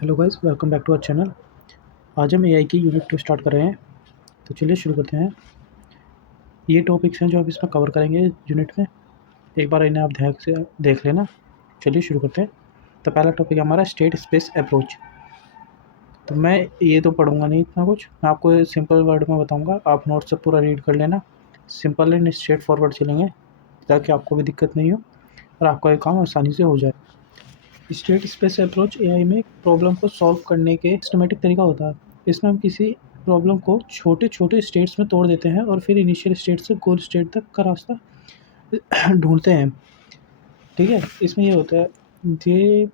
Hello guys, welcome back to our channel. आज हम AI की यूनिट 2 स्टार्ट कर रहे हैं। तो चलिए शुरू करते हैं। ये टॉपिक्स हैं जो आप इसमें कवर करेंगे यूनिट में। एक बार इन्हें आप ध्यान से देख लेना। चलिए शुरू करते हैं। तो पहला टॉपिक हमारा स्टेट स्पेस अप्रोच। तो मैं ये तो पढ़ूंगा नहीं इतना कुछ, मैं आपको सिंपल वर्ड में बताऊंगा। आप नोट से पूरा रीड कर लेना। सिंपल एंड स्ट्रेट फॉरवर्ड चलेंगे ताकि आपको भी दिक्कत नहीं हो और आपका ये काम आसानी से हो जाए। स्टेट स्पेस अप्रोच एआई में प्रॉब्लम को सॉल्व करने के सिस्टमेटिक तरीका होता है। इसमें हम किसी प्रॉब्लम को छोटे छोटे स्टेट्स में तोड़ देते हैं और फिर इनिशियल स्टेट से गोल स्टेट तक का रास्ता ढूंढते हैं। ठीक है, इसमें ये होता है, ये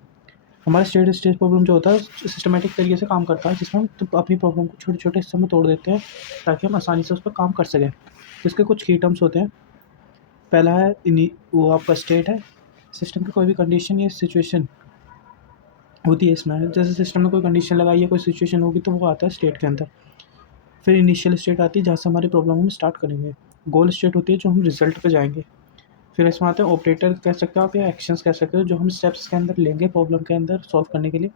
हमारा स्टेट स्पेस प्रॉब्लम जो होता है सिस्टमेटिक तरीके से काम करता है, जिसमें हम तो अपनी प्रॉब्लम को छोटे छोटे हिस्सों में तोड़ देते हैं ताकि हम आसानी से उस पर काम कर सकें। तो इसके कुछ की टर्म्स होते हैं। पहला है वो आपका स्टेट है। सिस्टम की कोई भी कंडीशन या सिचुएशन होती है इसमें। जैसे सिस्टम में कोई कंडीशन लगाई है, कोई सिचुएशन होगी तो वो आता है स्टेट के अंदर। फिर इनिशियल स्टेट आती है जहाँ से हमारी प्रॉब्लम हम स्टार्ट करेंगे। गोल स्टेट होती है जो हम रिजल्ट पे जाएंगे। फिर इसमें आते हैं ऑपरेटर कह सकते हो आप, या एक्शंस कह सकते हो, जो हम स्टेप्स के अंदर लेंगे प्रॉब्लम के अंदर सॉल्व करने के लिए।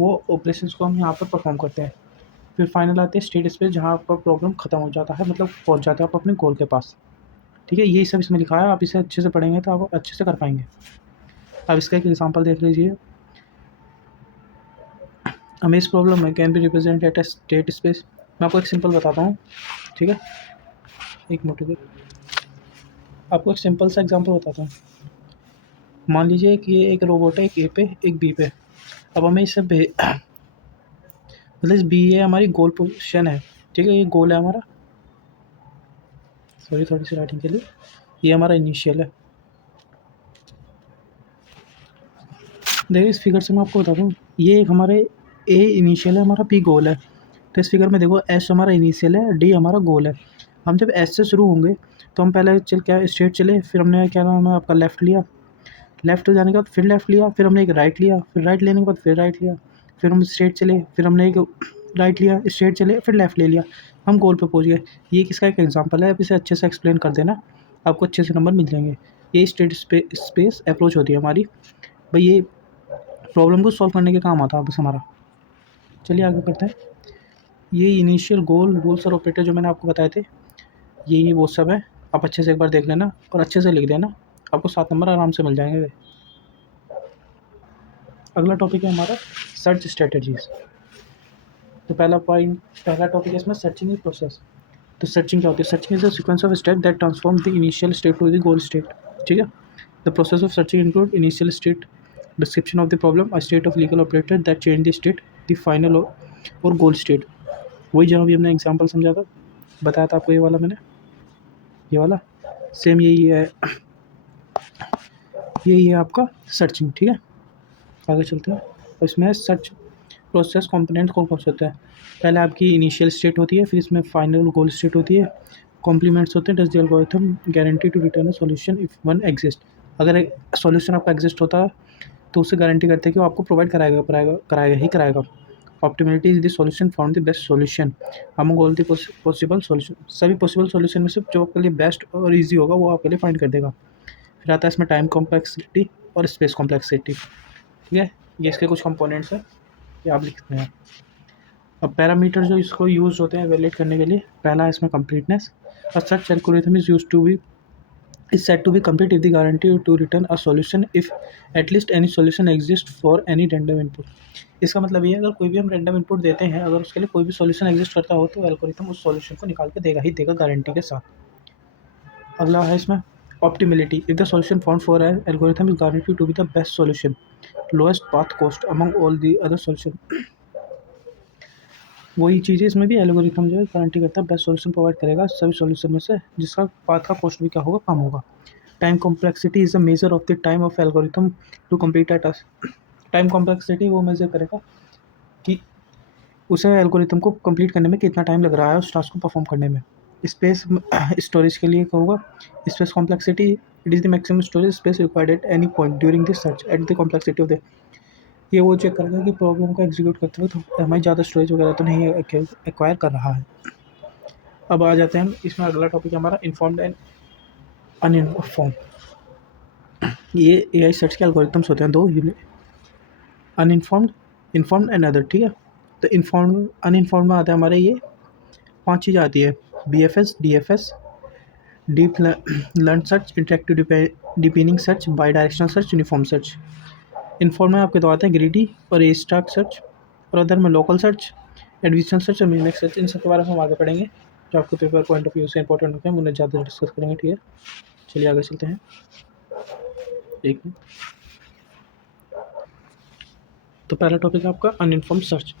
वो ऑपरेशंस को हम यहाँ पर परफॉर्म करते हैं। फिर फाइनल आती है स्टेट स्पेस, जहाँ पर प्रॉब्लम खत्म हो जाता है, मतलब पहुँच जाते हैं आप अपने गोल के पास। ठीक है, यही सब इसमें लिखा है। आप इसे अच्छे से पढ़ेंगे तो आप अच्छे से कर पाएंगे। अब इसका एक एग्जाम्पल देख लीजिए। हमें इस प्रॉब्लम में can be represent at a state space. मैं आपको एक सिंपल बताता हूँ। ठीक है, एक मिनट रुकिए, आपको एक सिंपल सा एग्जांपल बताता हूँ। मान लीजिए कि ये एक रोबोट है, एक ए पे एक बी पे। अब हमें इसे मतलब इस बी है हमारी गोल पोजीशन है। ठीक है, ये गोल है हमारा। सॉरी थोड़ी सी राइटिंग के लिए। ये हमारा इनिशियल है। देखिए इस फिगर से मैं आपको बता दूँ, ये एक हमारे ए इनिशियल है, हमारा बी गोल है। तो इस फिगर में देखो, एस हमारा इनिशियल है, डी हमारा गोल है। हम जब एस से शुरू होंगे तो हम पहले क्या स्ट्रेट चले, फिर हमने क्या नाम है आपका लेफ़्ट लिया। लेफ़्ट जाने के बाद फिर लेफ़्ट लिया, फिर हमने एक राइट लिया, फिर राइट लेने के बाद फिर राइट लिया, फिर हम स्ट्रेट चले, फिर हमने एक राइट लिया, स्ट्रेट चले, फिर लेफ़्ट ले लिया। हम गोल पे पहुंच गए। ये किसका एक एग्जांपल है। अब इसे अच्छे से एक्सप्लेन कर देना, आपको अच्छे से नंबर मिल जाएंगे। ये स्टेट स्पेस अप्रोच होती है हमारी। भाई ये प्रॉब्लम को सॉल्व करने के काम आता है बस हमारा। चलिए आगे बढ़ते हैं। ये इनिशियल गोल रूल्स और ऑपरेटर जो मैंने आपको बताए थे, ये वो सब है। आप अच्छे से एक बार देख लेना और अच्छे से लिख देना, आपको 7 नंबर आराम से मिल जाएंगे। अगला टॉपिक है हमारा सर्च स्ट्रेटजीज। तो पहला टॉपिक है इसमें सर्चिंग प्रोसेस। तो सर्चिंग क्या होती है? Searching is the sequence of step that transform the initial state to the goal state. ठीक है, the process of searching include initial state, description of the problem, a state of legal operator that change the state, the final or goal state. वही जहाँ भी हमने example समझा था, बताया था आपको, ये वाला मैंने, ये वाला सेम यही है। यही है आपका सर्चिंग। ठीक है, आगे चलते हैं। इसमें सर्च प्रोसेस कंपोनेंट कौन कौन से होते हैं? पहले आपकी इनिशियल स्टेट होती है, फिर इसमें फाइनल गोल स्टेट होती है, कॉम्प्लीमेंट्स होते हैं, does the algorithm guarantee to return a solution if one exist. अगर एक सॉल्यूशन आपका एग्जिस्ट होता है तो उससे गारंटी करते हैं कि वो आपको प्रोवाइड कराएगा। Optimality is the solution found the best solution among all the possible solution. सभी पॉसिबल सॉल्यूशन में से जो आपके लिए बेस्ट और ईजी होगा वो आपके लिए फाइंड कर देगा। फिर आता है इसमें टाइम कॉम्प्लेक्सिटी और स्पेस कॉम्प्लेक्सिटी। ठीक है, ये इसके कुछ कंपोनेंट्स हैं, ये आप लिखते हैं। अब पैरामीटर जो इसको यूज़ होते हैं एवेल्यूएट करने के लिए, पहला है इसमें completeness. A search algorithm is used to be is said to be complete if the guarantee to return a solution if at least any solution exists for any random input। इसका मतलब ये है, अगर कोई भी हम रैंडम इनपुट देते हैं, अगर उसके लिए कोई भी सॉल्यूशन एग्जिस्ट करता हो तो एल्गोरिथम उस सॉल्यूशन को निकाल के देगा ही देगा गारंटी के साथ। अगला है इसमें optimality. If the solution found for an algorithm is guarantee to be the best solution, lowest path cost among all the other solution. वही चीज़ है, इसमें भी एल्गोरिथम जो है गारंटी करता है बेस्ट सॉल्यूशन प्रोवाइड करेगा सभी सॉल्यूशन में से, जिसका पाथ का कॉस्ट भी क्या होगा, कम होगा। Time complexity is the measure of the time of algorithm to complete a task. Time complexity वो मेजर करेगा कि उसे एल्गोरिथम को कंप्लीट करने में कितना टाइम लग रहा है उस टास्क को परफॉर्म करने में। स्पेस स्टोरेज के लिए क्या होगा? Space complexity, it is the maximum storage space required at any point during the search at the complexity of the. ये वो चेक करेगा कि प्रॉब्लम को एग्जीक्यूट करते हुए तो हमारी ज़्यादा स्टोरेज वगैरह तो नहीं एक्वायर कर रहा है। अब आ जाते हैं हम इसमें, अगला टॉपिक हमारा इन्फॉर्म्ड एंड अनइन्फॉर्म्ड। ये एआई सर्च के एल्गोरिथम्स होते हैं दो, अनइन्फॉर्म्ड इन्फॉर्म्ड एंड अदर, ठीक है। तो इन्फॉर्म अनइन्फॉर्म्ड में आता है हमारे ये 5 चीज़ें आती है, BFS, DFS, deep learn search, interactive depending search, by directional search, uniform search. Inform में आपके दो आते हैं, ग्रीडी और ए स्टार्क सर्च, और अदर में लोकल सर्च, एडविजनल सर्च और मिनिमैक्स सर्च। इन सब के बारे में हम आगे पढ़ेंगे, जो आपके पेपर पॉइंट ऑफ व्यू से इंपॉर्टेंट होते हैं, उन्हें ज़्यादा डिस्कस करेंगे, ठीक है। चलिए आगे चलते हैं। एक मिनट। तो पहला टॉपिक है आपका अनइन्फॉर्म्ड सर्च।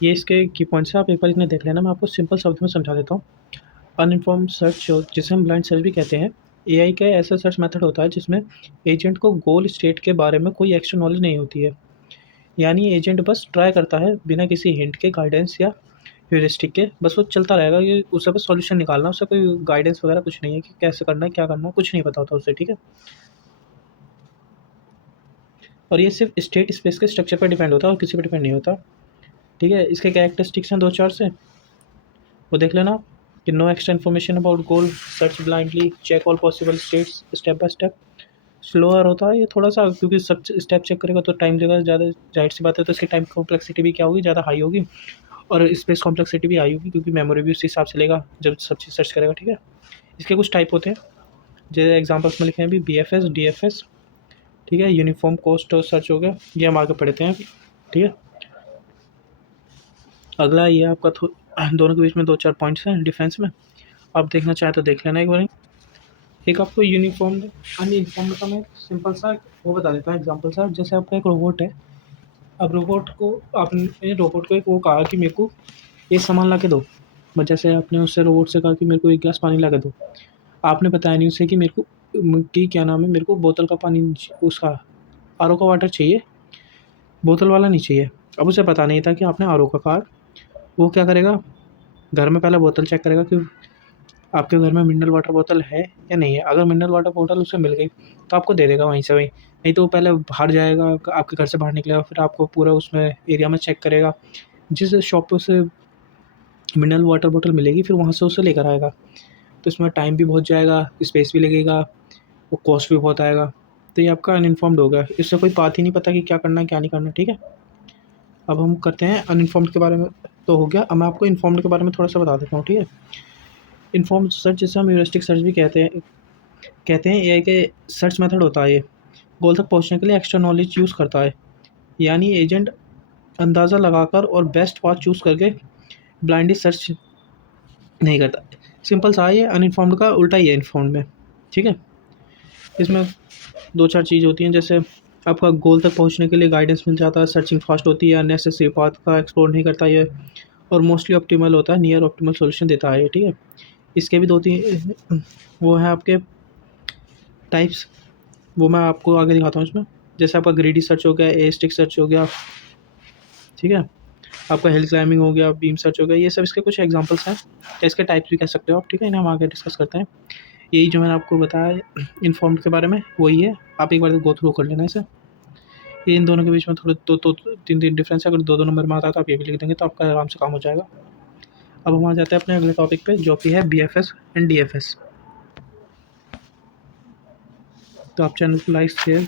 ये इसके की पॉइंट्स है, आप एक बार इन्हें देख लेना। मैं आपको सिंपल शब्द में समझा देता हूँ। अनइन्फॉर्म्ड सर्च, जिसे हम ब्लाइंड सर्च भी कहते हैं, एआई का ऐसा सर्च मेथड होता है जिसमें एजेंट को गोल स्टेट के बारे में कोई एक्स्ट्रा नॉलेज नहीं होती है। यानी एजेंट बस ट्राई करता है बिना किसी हिंट के, गाइडेंस या ह्यूरिस्टिक के, बस वो चलता रहेगा। ये उसे बस सॉल्यूशन निकालना, उससे कोई गाइडेंस वगैरह कुछ नहीं है कि कैसे करना है, क्या करना है, कुछ नहीं पता होता उसे, ठीक है। और ये सिर्फ स्टेट स्पेस के स्ट्रक्चर पर डिपेंड होता है और किसी पर डिपेंड नहीं होता, ठीक है। इसके कैरेक्टरिस्टिक्स हैं 2-4 से, वो देख लेना कि no extra information about goal, search blindly, check all possible states step by step. Slower होता है ये थोड़ा सा, क्योंकि सब स्टेप चेक करेगा तो टाइम लगेगा ज़्यादा, जाहिर सी बात है। तो इसकी टाइम कॉम्प्लेक्सिटी भी क्या होगी, ज़्यादा हाई होगी, और स्पेस कॉम्प्लेक्सिटी भी हाई होगी, क्योंकि मेमोरी भी उस हिसाब से लेगा जब सब चीज़ सर्च करेगा, ठीक है। इसके कुछ टाइप होते हैं, जैसे एग्जांपल्स में लिखे हैं अभी, BFS, DFS, ठीक है। यूनिफॉर्म कोस्ट सर्च हो गया, ये हम आगे पढ़ते हैं, ठीक है। अगला ये आपका दोनों के बीच में 2-4 पॉइंट्स हैं डिफरेंस में, आप देखना चाहें तो देख लेना एक बार। एक आपको यूनिफॉर्म अनइन्फॉर्म्ड का मैं सिंपल सा वो बता देता हूँ एग्जांपल सा। जैसे आपका एक रोबोट है, अब आपने रोबोट को एक वो कहा कि मेरे को ये सामान ला के दो, बट जैसे आपने उससे रोबोट से कहा कि मेरे को 1 गिलास पानी ला के दो, आपने बताया नहीं उसे कि मेरे को कि क्या नाम है, मेरे को बोतल का पानी, उसका आरओ का वाटर चाहिए, बोतल वाला नहीं चाहिए। अब उसे पता नहीं था कि आपने आरओ का कहा। वो क्या करेगा, घर में पहले बोतल चेक करेगा कि आपके घर में मिनरल वाटर बोतल है या नहीं है। अगर मिनरल वाटर बोतल उसे मिल गई तो आपको दे देगा वहीं से वहीं, नहीं तो वो पहले बाहर जाएगा, आपके घर से बाहर निकलेगा, फिर आपको पूरा उसमें एरिया में चेक करेगा, जिस शॉप पे उसे मिनरल वाटर बोतल मिलेगी फिर वहाँ से उसे लेकर आएगा। तो इसमें टाइम भी बहुत जाएगा, स्पेस भी लगेगा, वो कॉस्ट भी बहुत आएगा। तो ये आपका अनइन्फॉर्म्ड हो गया, इससे कोई बात ही नहीं पता कि क्या करना है क्या नहीं करना, ठीक है। अब हम करते हैं अनइन्फॉर्म्ड के बारे में, तो हो गया। अब मैं आपको इन्फॉर्म्ड के बारे में थोड़ा सा बता देता हूँ, ठीक है। इन्फॉर्म्ड सर्च, जिसे हम ह्यूरिस्टिक सर्च भी कहते हैं एआई के सर्च मेथड होता है। ये गोल तक पहुंचने के लिए एक्स्ट्रा नॉलेज यूज़ करता है, यानी एजेंट अंदाज़ा लगाकर और बेस्ट पाथ चूज़ करके ब्लाइंडली सर्च नहीं करता। सिंपल सा है, ये अनइन्फॉर्म्ड का उल्टा ही है इन्फॉर्म्ड में, ठीक है। इसमें 2-4 चीज़ होती हैं, जैसे आपका गोल तक पहुंचने के लिए गाइडेंस मिल जाता है, सर्चिंग फास्ट होती है, अननेसेसरी पाथ का एक्सप्लोर नहीं करता ये, और मोस्टली ऑप्टिमल होता है, नियर ऑप्टिमल सॉल्यूशन देता है ये, ठीक है। इसके भी 2-3 वो हैं आपके टाइप्स, वो मैं आपको आगे दिखाता हूँ इसमें। जैसे आपका ग्रीडी सर्च हो गया, ए स्टिक सर्च हो गया, ठीक है। आपका हिल क्लाइंबिंग हो गया, बीम सर्च हो गया, ये सब इसके कुछ एग्जांपल्स हैं, या इसके टाइप्स भी कह सकते हो आप, ठीक है। इन्हें हम आगे डिस्कस करते हैं। यही जो मैंने आपको बताया इन्फॉर्म्ड के बारे में वही है, आप एक बार गो थ्रू कर लेना इसे। ये इन दोनों के बीच में थोड़े 2-3 डिफरेंस है, अगर 2-2 नंबर में आता है तो आप ये भी लिख देंगे तो आपका आराम से काम हो जाएगा। अब हम आ जाते हैं अपने अगले टॉपिक पे, जो कि है BFS एंड DFS। तो आप चैनल को लाइक, शेयर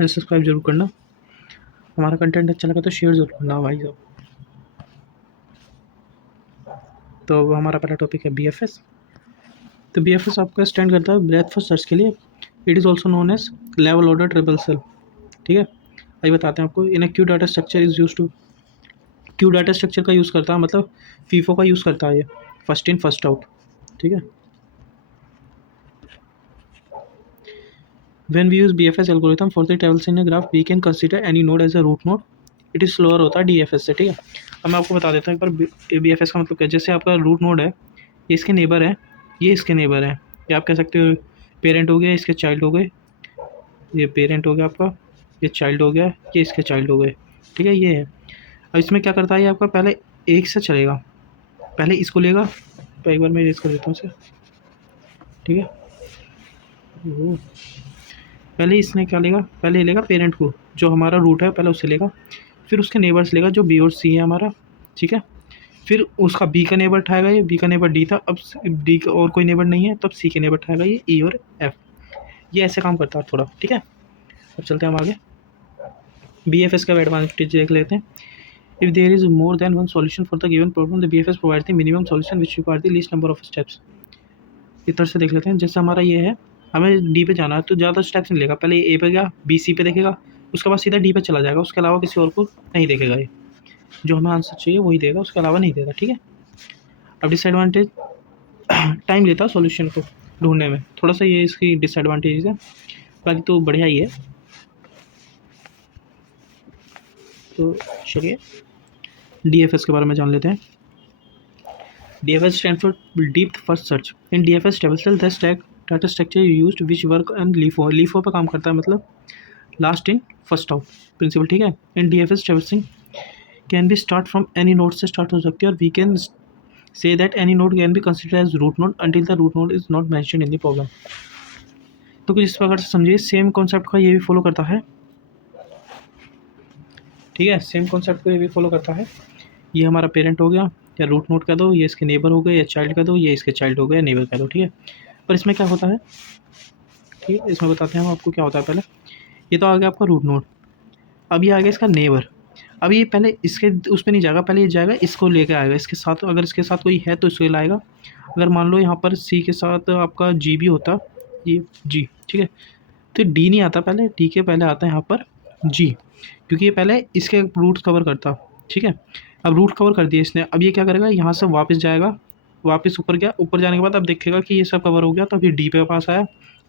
एंड सब्सक्राइब जरूर करना। हमारा कंटेंट अच्छा लगा तो शेयर जरूर करना भाई साहब। तो हमारा पहला टॉपिक है BFS। तो BFS आपका स्टैंड करता है ब्रेथ फर्स्ट सर्च के लिए। It is also known as level order traversal, ठीक है। आइए बताते हैं आपको। In a queue data structure is use to, queue data structure का यूज़ करता है, मतलब फीफो का यूज़ करता है ये, फर्स्ट इन फर्स्ट आउट, ठीक है। When we use BFS algorithm for the travels in a graph, we can consider any node as a root node. It is slower होता है DFS से, ठीक है। अब मैं आपको बता देता हूँ एक बार BFS का मतलब क्या है। जैसे आपका रूट नोड है, ये इसके नेबर है, ये इसके नेबर है, या आप कह सकते हो पेरेंट हो गया, इसके चाइल्ड हो गए, ये पेरेंट हो गया आपका, ये चाइल्ड हो गया, ये इसके चाइल्ड हो गए, ठीक है। ये है। अब इसमें क्या करता है ये आपका, पहले एक से चलेगा, पहले इसको लेगा। तो एक बार मैं इरेज कर देता हूँ इसे, ठीक है। पहले इसने क्या लेगा, पहले लेगा पेरेंट को, जो हमारा रूट है पहले उससे लेगा, फिर उसके नेबर्स लेगा जो B और C है हमारा, ठीक है। फिर उसका B का नेबर उठाएगा, ये B का नेबर D था, अब D का और कोई नेबर नहीं है, तब C के नेबर उठाएगा ये E और F। ये ऐसे काम करता है थोड़ा, ठीक है। अब चलते हैं हम आगे। BFS का एडवांटेज देख लेते हैं। If there is more than one solution for the given problem, the BFS provides the minimum solution which requires the least number of steps. इस तरह से देख लेते हैं। जैसे हमारा ये है, हमें डी पे जाना है तो ज़्यादा स्टेप्स नहीं लेगा, पहले ए पे गया, बी सी पे देखेगा, उसके बाद सीधा डी पे चला जाएगा, उसके अलावा किसी और को नहीं देखेगा। ये जो हमें आंसर चाहिए वही देगा, उसके अलावा नहीं देगा, ठीक है। अब डिसएडवांटेज, टाइम लेता है सॉल्यूशन को ढूंढने में, थोड़ा सा ये इसकी डिसएडवांटेज है, बाकी तो बढ़िया ही है। तो चलिए DFS के बारे में जान लेते हैं। DFS stands for Deep First Search. In DFS traversal the data structure used which work on LIFO. LIFO पे काम करता है, मतलब last in first out principle, ठीक है। In DFS traversing can be start from any node से start हो सकती है, और we can say that any node can be consider as root node until the root node is not mentioned in the problem. तो कुछ इस प्रकार से समझिए, सेम कॉन्सेप्ट का ये भी फॉलो करता है, ठीक है। सेम कॉन्सेप्ट को ये भी फॉलो करता है। ये हमारा पेरेंट हो गया या रूट नोड कह दो, ये इसके नेबर हो गए या चाइल्ड कह दो, ये इसके चाइल्ड हो गए या नेबर कह दो, ठीक है। पर इसमें क्या होता है, ठीक है, इसमें बताते हैं हम आपको क्या होता है। पहले ये तो आ गया आपका रूट नोड, अब ये आ गया इसका नेबर। अब ये पहले इसके उस पर नहीं जाएगा, पहले ये जाएगा इसको लेके आएगा इसके साथ, अगर इसके साथ कोई है तो इसको लाएगा। अगर मान लो यहाँ पर सी के साथ आपका जी भी होता, ये जी, ठीक है, तो डी नहीं आता पहले, डी के पहले आता है यहाँ पर जी, क्योंकि ये पहले इसके रूट कवर करता, ठीक है। अब रूट कवर कर दिया इसने, अब ये क्या करेगा, यहाँ से वापस जाएगा, वापस ऊपर गया, ऊपर जाने के बाद अब देखेगा कि ये सब कवर हो गया, तो अभी डी पे पास आया,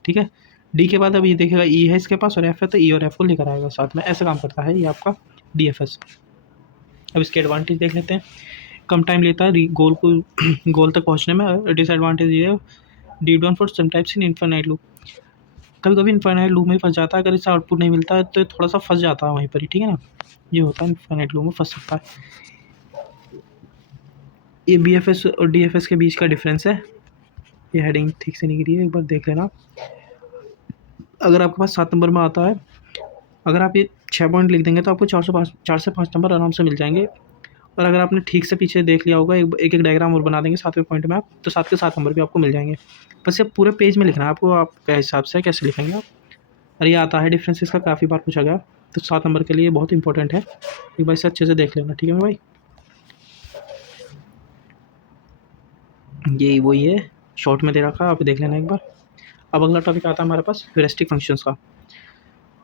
ठीक है। डी के बाद अब ये देखेगा ई है इसके पास और एफ है, तो ई और एफ को लेकर आएगा साथ में, ऐसा काम करता है ये आपका DFS। अब इसके एडवांटेज देख लेते हैं। कम टाइम लेता है गोल को गोल तक पहुँचने में। डिसएडवांटेज ये है, deep down for sometimes in infinite loop, कभी कभी इनफाइनाइट लूप में फंस जाता है, अगर इससे आउटपुट नहीं मिलता है तो थोड़ा सा फंस जाता है वहीं पर ही, ठीक है ना। ये होता है इनफाइनाइट लूप में फंस सकता है। ये BFS और DFS के बीच का डिफरेंस है। ये हेडिंग ठीक से नहीं गिरी है, एक बार देख लेना। अगर आपके पास 7 नंबर में आता है, अगर आप ये 6 पॉइंट लिख देंगे तो आपको 4 से 5 नंबर आराम से मिल जाएंगे। और अगर आपने ठीक से पीछे देख लिया होगा, एक एक डायग्राम और बना देंगे 7वें पॉइंट में आप, तो 7 के 7 नंबर भी आपको मिल जाएंगे। बस ये पूरे पेज में लिखना है आपको, आपके हिसाब से कैसे लिखेंगे आप। और ये आता है डिफरेंस इसका, काफ़ी बार पूछा गया, तो 7 नंबर के लिए बहुत इंपॉर्टेंट है। एक बार इसे अच्छे से देख लेना, ठीक है भाई। ये वही है, शॉर्ट में दे रखा है, आप देख लेना एक बार। अब अगला टॉपिक आता है हमारे पास ह्यूरिस्टिक फंक्शंस का।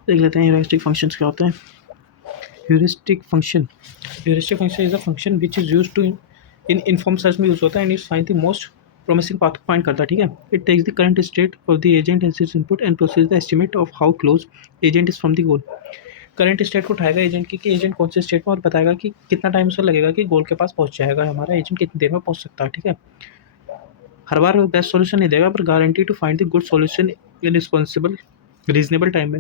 देख लेते हैं ह्यूरिस्टिक फंक्शंस क्या होते हैं। Heuristic function is a function which is use to in inform search में यूज होता है, and is find the most promising path find करता है, ठीक है। It takes the current state of the agent as its input and process the estimate of how close agent is from the goal. Current state को उठाएगा agent की, कि agent कौन से स्टेट में, और बताएगा कि कितना टाइम उसे लगेगा कि गोल के पास पहुंच जाएगा, हमारा एजेंट कितनी देर में पहुंच सकता है, ठीक है। हर बार बेस्ट सॉल्यूशन नहीं देगा, पर guarantee to find the good solution in responsible reasonable time में।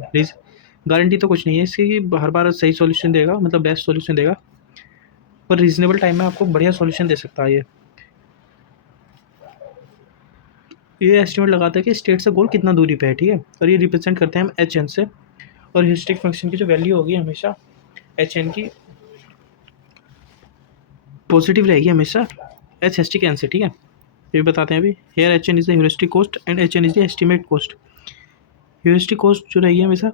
गारंटी तो कुछ नहीं है इसकी, हर बार सही सॉल्यूशन देगा, मतलब बेस्ट सॉल्यूशन देगा, पर रीजनेबल टाइम में आपको बढ़िया सॉल्यूशन दे सकता है। ये एस्टिमेट लगाता है कि स्टेट से गोल कितना दूरी पे है, ठीक है। और ये रिप्रेजेंट करते हैं हम HN से, और ह्यूरिस्टिक फंक्शन की जो वैल्यू होगी हमेशा HN की पॉजिटिव रहेगी हमेशा HN से, ठीक है। ये बताते हैं अभी। Here HN is the heuristic cost and HN is the estimate cost. Heuristic cost जो रहेगी हमेशा,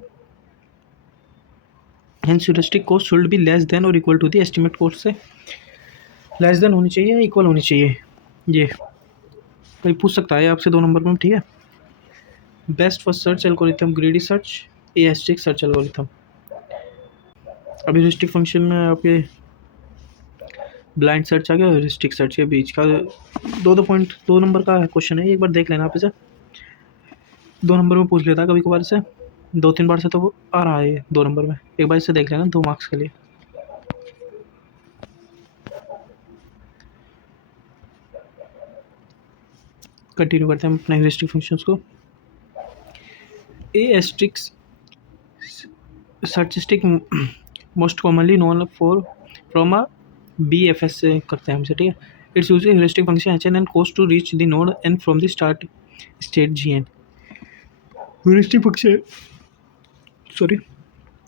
hence heuristic cost should be less than और equal to the estimate cost से लेस देन होनी चाहिए या इक्वल होनी चाहिए। ये कोई पूछ सकता है आपसे 2 नंबर में, ठीक है। Best for search algorithm greedy search, asterisk search algorithm. अभी ह्यूरिस्टिक फंक्शन में आपके ब्लाइंड सर्च आ गया, ह्यूरिस्टिक सर्च के बीच का 2 नंबर का क्वेश्चन है, एक बार देख लेना आप इसे। 2 नंबर में पूछ लेता है कभी कभार से, 2-3 बार से तो वो आ रहा है 2 नंबर में, एक बार इसे देख लेना 2 मार्क्स के लिए। कंटिन्यू करते हैं अपने ह्यूरिस्टिक फंक्शंस को। एस्टिक्स सर्चिस्टिक most commonly known for from a BFS से करते हैं हमसे, ठीक है। It's use heuristic function HN and cost to reach the node and from the start state GN। Heuristic function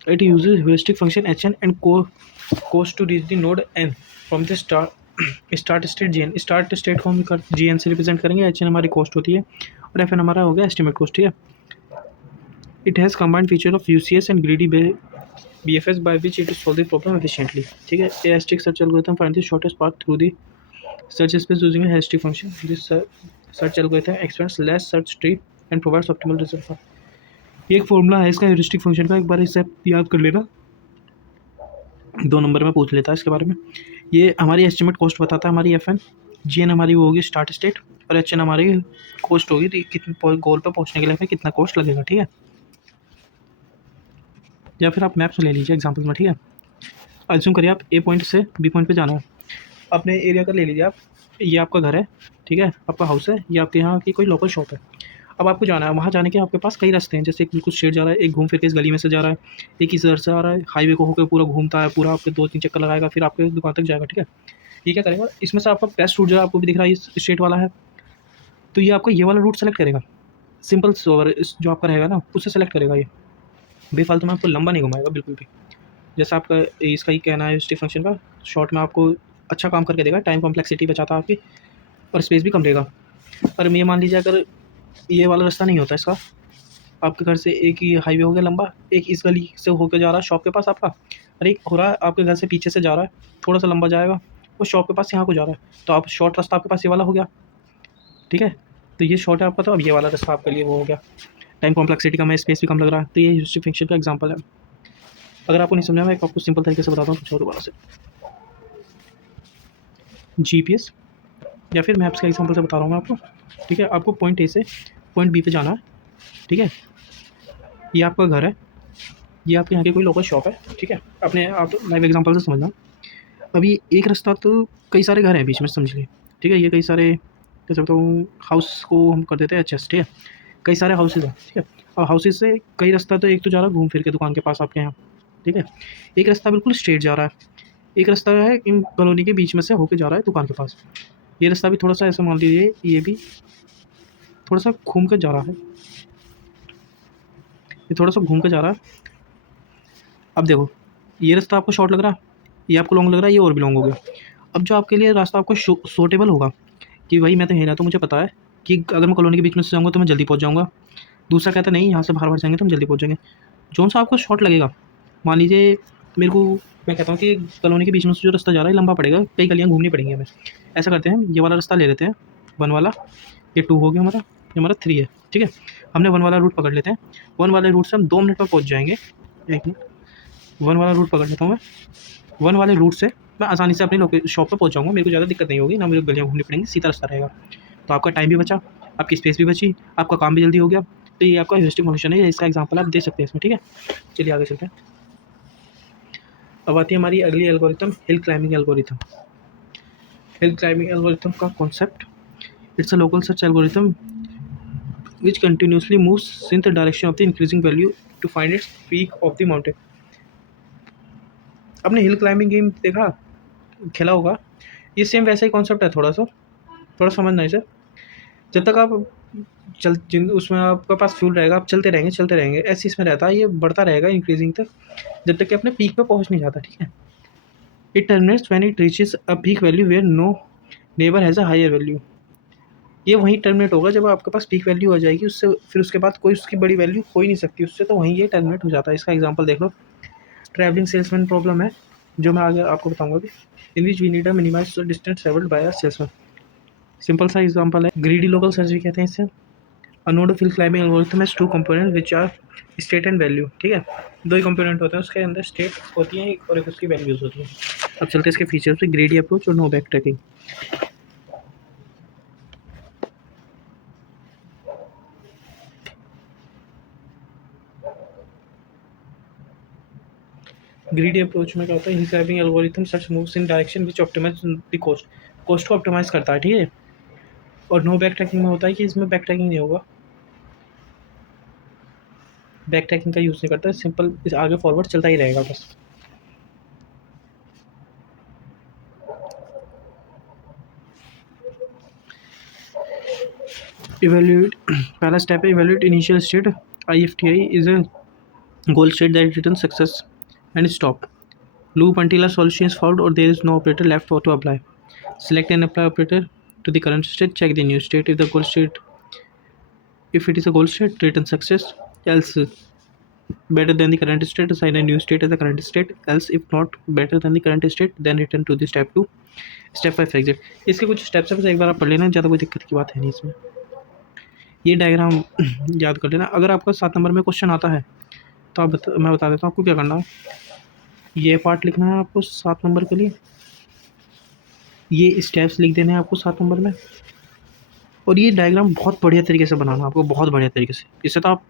it uses heuristic function HN and cost to reach the node N from the start state GN। Start state को हम GN से represent करेंगे, HN हमारी cost होती है और FN हमारा हो गया एस्टिमेट कॉस्ट, ठीक है। It has combined feature of UCS and greedy BFS by which it solve the problem efficiently. ठीक है, a heuristic search algorithm find the shortest path through the search space using a heuristic function. This search algorithm expands less search tree and provides optimal result for. ये एक formula है इसका heuristic function का, एक बार इसे याद कर लेना, 2 नंबर में पूछ लेता है इसके बारे में। ये हमारी एस्टिमेट कॉस्ट बताता है, हमारी FN, GN हमारी वो होगी स्टार्ट स्टेट, और HN हमारी कॉस्ट होगी कितने गोल पर पहुंचने के लिए हमें कितना कॉस्ट लगेगा। ठीक है, या फिर आप मैप्स ले लीजिए एग्जाम्पल में। ठीक है, अज्यूम करिए आप A पॉइंट से B पॉइंट पे जाना है, अपने एरिया का ले लीजिए आप, ये आपका घर है, ठीक है, आपका हाउस है, ये आपके यहाँ की कोई लोकल शॉप है। अब आपको जाना है, वहाँ जाने के आपके पास कई रास्ते हैं, जैसे एक बिल्कुल स्ट्रेट जा रहा है, एक घूम फिर के इस गली में से जा रहा है, एक इस इधर से आ रहा है, हाईवे को होकर पूरा घूमता है, पूरा आपके 2-3 चक्कर लगाएगा, फिर आपके दुकान तक जाएगा। ठीक है, ये क्या करेगा, इसमें से आपका बेस्ट रूट जो है आपको भी दिख रहा है इस स्ट्रेट वाला है, तो ये आपका ये वाला रूट सेलेक्ट करेगा, सिंपल जो आपका रहेगा ना उससे सेलेक्ट करेगा, ये बेफालतू में आपको लंबा नहीं घुमाएगा बिल्कुल भी। जैसा आपका इसका ही कहना है स्टिक फंक्शन का, शॉर्ट में आपको अच्छा काम करके देगा, टाइम कॉम्प्लेक्सिटी बचाता है आपकी, और स्पेस भी कम देगा। पर ये मान लीजिए अगर ये वाला रास्ता नहीं होता इसका, आपके घर से एक ही हाईवे हो गया लंबा, एक इस गली से होकर जा रहा है शॉप के पास आपका, और एक हो रहा है आपके घर से पीछे से जा रहा है, थोड़ा सा लंबा जाएगा, वो शॉप के पास यहाँ को जा रहा है, तो आप शॉर्ट रास्ता आपके पास ये वाला हो गया। ठीक है, तो ये शॉर्ट है आपका, तो अब ये वाला रास्ता आपके लिए वो हो गया, टाइम कॉम्प्लेक्सिटी कम है, स्पेस भी कम लग रहा है। तो ये ह्यूरिस्टिक फंक्शन का एग्जांपल है। अगर आपको नहीं समझा, मैं एक आपको सिंपल तरीके से बताता हूँ कुछ और दोबारा से। GPS या फिर मैप्स का एग्जांपल से बता रहा हूँ मैं आपको। ठीक है, आपको पॉइंट A से पॉइंट B पे जाना है। ठीक है, ये आपका घर है, ये आपके यहाँ की कोई लोकल शॉप है। ठीक है, अपने आप लाइव एग्जांपल से समझना। अभी एक रास्ता, तो कई सारे घर हैं बीच में, समझ लिए। ठीक है, ये कई सारे, कैसे बताऊँ, हाउस को हम कर देते हैं HS। ठीक है, कई सारे हाउसेज हैं। ठीक है, और हाउसेज से कई रास्ता, तो एक तो जा रहा है घूम फिर के दुकान के पास आपके यहाँ। ठीक है, एक रास्ता बिल्कुल स्ट्रेट जा रहा है, एक रास्ता है इन कॉलोनी के बीच में से होके जा रहा है दुकान के पास। ये रास्ता भी थोड़ा सा ऐसा मान लीजिए, ये भी थोड़ा सा घूम कर जा रहा है, ये थोड़ा सा घूम कर जा रहा है। अब देखो, ये रास्ता आपको शॉर्ट लग रहा है, ये आपको लॉन्ग लग रहा है, ये और भी लॉन्ग हो गया। अब जो आपके लिए रास्ता आपको सूटेबल होगा कि भाई मैं तो है ना, तो मुझे पता है कि अगर मैं कॉलोनी के बीच में से जाऊँगा तो मैं जल्दी पहुँच जाऊँगा। दूसरा कहता नहीं, यहाँ से बाहर जाएंगे तो हम जल्दी पहुँच जाएंगे। जो सा आपको शॉर्ट लगेगा, मान लीजिए मेरे को, मैं कहता हूँ कि कॉलोनी के बीच में से जो रास्ता जा रहा है लंबा पड़ेगा, कई गलियाँ घूमनी पड़ेंगी हमें। ऐसा करते हैं, ये वाला रास्ता ले लेते हैं, 1 वाला, ये 2 हो गया हमारा, ये हमारा 3 है। ठीक है, हमने 1 वाला रूट पकड़ लेते हैं। 1 वाले रूट से हम 2 मिनट में पहुँच जाएंगे। 1 मिनट, 1 वाला रूट पकड़ लेता हूँ मैं। 1 वाले रूट से मैं आसानी से अपनी शॉप पर पहुँच जाऊँगा, मेरे को ज़्यादा दिक्कत नहीं होगी, ना मेरे को गलियाँ घूमनी पड़ेंगी, सीधा रास्ता रहेगा। तो आपका टाइम भी बचा, आपकी स्पेस भी बची, आपका काम भी जल्दी हो गया। तो ये आपका ह्यूरिस्टिक फंक्शन है, इसका एग्जांपल आप दे सकते हैं इसमें। ठीक है, चलिए आगे चलते हैं। अब आती है हमारी अगली algorithm, hill climbing algorithm. Hill climbing algorithm का concept, it's a local search algorithm which continuously moves in the direction of the increasing value to find its peak of the mountain। आपने हिल क्लाइंबिंग गेम देखा, खेला होगा, ये same वैसा ही concept है, थोड़ा समझना इसे। जब तक आप उसमें आपके पास फ्यूल रहेगा, आप चलते रहेंगे, ऐसे इसमें रहता है, ये बढ़ता रहेगा इंक्रीजिंग तक, जब तक कि अपने पीक पे पहुंच नहीं जाता। ठीक है, it terminates when it reaches a peak value where no neighbour has a higher value. ये वहीं टर्मिनेट होगा जब आपके पास पीक वैल्यू आ जाएगी, उससे फिर उसके बाद कोई उसकी बड़ी वैल्यू हो ही नहीं सकती उससे, तो वहीं ये टर्मिनेट हो जाता है। इसका एग्जांपल देख लो, ट्रैवलिंग सेल्समैन प्रॉब्लम है, जो मैं आगे आपको बताऊंगा अभी, in which we need a minimize distance travelled by a salesman. Simple सा एग्जांपल है, ग्रीडी लोकल सर्च भी कहते हैं इसे। A node hill climbing algorithm has 2 components which are state and value। ठीक है, 2 ही कंपोनेंट होते हैं उसके अंदर, स्टेट होती है और एक उसकी वैल्यूज होती है। अब चलते हैं इसके फीचर्स पे, ग्रेडी अप्रोच और no back tracking. Greedy approach में क्या होता है, hill climbing algorithm search moves in direction which optimise the cost को ऑप्टिमाइज करता है। ठीक है, और नो बैक ट्रैकिंग में होता है कि इसमें बैक ट्रैकिंग नहीं होगा, बैक ट्रैकिंग का यूज़ नहीं करता, सिंपल इस आगे फॉरवर्ड चलता ही रहेगा बस। इवेल्यूएट, पहला स्टेप है evaluate initial state. IFTI is a goal state that returns success and stop loop until a solution is found or there is no operator left for to apply. Select and apply operator to the current state, check the new state if it is a goal state, return success, else better than the current state, assign a new state as the current state, else if not better than the current state then return to the step 2, step 5 exit। इसके कुछ steps है, बस एक बार आप पढ़ लेना, ज़्यादा कोई दिक्कत की बात है नहीं इसमें। ये डायग्राम याद कर लेना। अगर आपका 7 नंबर में क्वेश्चन आता है तो मैं बता देता हूँ आपको क्या करना है। ये पार्ट लिखना है आपको 7 नंबर के लिए, ये स्टेप्स लिख देने हैं आपको 7 नंबर में, और ये डायग्राम बहुत बढ़िया तरीके से बनाना है आपको, बहुत बढ़िया तरीके से। इसे तो आप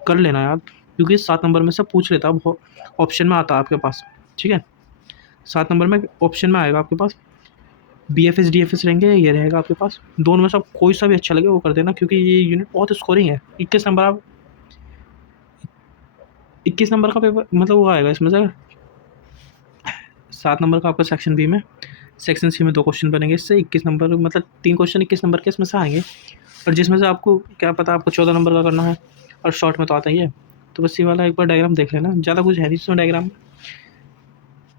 कर लेना याद, क्योंकि 7 नंबर में से पूछ लेता है, ऑप्शन में आता है आपके पास, ठीक है। 7 नंबर में ऑप्शन में आएगा आपके पास, BFS DFS रहेंगे, ये रहेगा आपके पास। दोनों में से आप कोई सा भी अच्छा लगे वो कर देना, क्योंकि ये यूनिट बहुत स्कोरिंग है। 21 नंबर आप 21 नंबर का पेपर मतलब वो आएगा इसमें से। 7 नंबर का आपका सेक्शन बी में, सेक्शन सी में 2 क्वेश्चन बनेंगे इससे। 21 नंबर मतलब 3 क्वेश्चन 21 नंबर के इसमें से आएंगे, और जिसमें से आपको क्या पता आपको 14 नंबर का करना है, और शॉर्ट में तो आता ही है। तो बस ये वाला एक बार डायग्राम देख लेना, ज़्यादा कुछ है नहीं इसमें, डायग्राम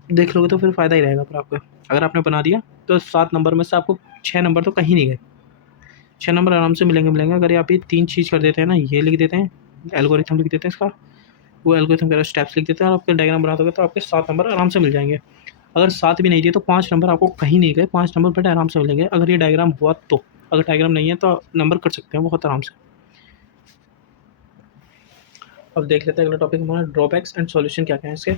देख लोगे तो फिर फ़ायदा ही रहेगा फिर आपका। अगर आपने बना दिया तो 7 नंबर में से आपको 6 नंबर तो कहीं नहीं गए, 6 नंबर आराम से मिलेंगे। अगर आप ये 3 चीज़ कर देते हैं ना, ये लिख देते हैं, एल्गोरिथम लिख देते हैं इसका, वो एल्गोरिथम के स्टेप्स लिख देते हैं, और आपके डायग्राम बना दोगे तो आपके 7 नंबर आराम से मिल जाएंगे। अगर 7 भी नहीं दिए तो 5 नंबर आपको कहीं नहीं गए, 5 नंबर बड़े आराम से मिलेंगे अगर ये डायग्राम हुआ तो। अगर डायग्राम नहीं है तो नंबर कर सकते हैं बहुत आराम से। अब देख लेते हैं अगला टॉपिक हमारा, ड्रॉबैक्स एंड सॉल्यूशन क्या क्या है इसके।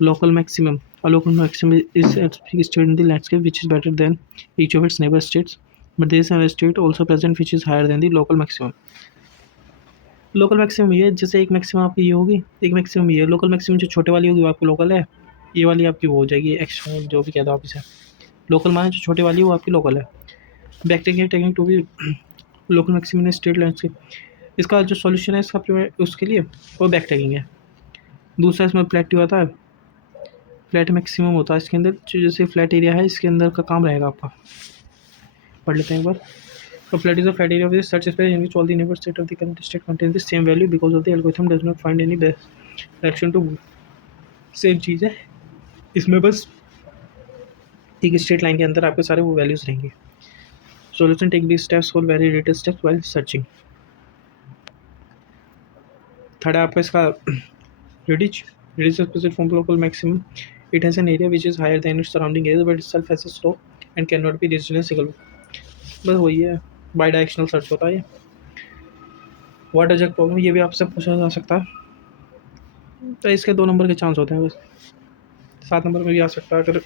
Local maximum, a local maximum is a specific state in the landscape which is better than each of its neighbor states, but there is a state also present which is higher than the local maximum। Local maximum ये, जैसे एक maximum आपकी ये होगी, एक maximum ये, local maximum जो छोटे वाली होगी वो आपकी लोकल है, ये वाली आपकी वो हो जाएगी एक्स्ट्रा, जो भी कहते हो आप इसे। लोकल माने जो छोटी वाली है वो आपकी लोकल है। Backtracking taking to be local maximum in state landscape, इसका जो सॉल्यूशन है इसका उसके लिए वो बैकटेकिंग है। दूसरा इसमें प्लेटिव आता है, फ्लैट मैक्सिमम होता है इसके अंदर, जो जैसे फ्लैट एरिया है इसके अंदर का काम रहेगा आपका। पढ़ लेते हैं एक बार। तो flat is the flat area of the search space in which all the neighbour state of the current state contain the same value because of the algorithm does not find any direction to. Same चीज़ है इसमें, बस एक straight line के अंदर आपके सारे वो वैल्यूज रहेंगे। Solution take this steps for very related steps while searching. Third है आपका इसका रिडिच specific from local maximum, it has an area which is higher than its surrounding area but itself has a slope and cannot be reached in a single। बस वही है, by directional search होता है ये। Water jug problem, ये भी आपसे पूछा जा सकता है, तो इसके 2 नंबर के चांस होते हैं बस। 7 नंबर में भी आ सकता है अगर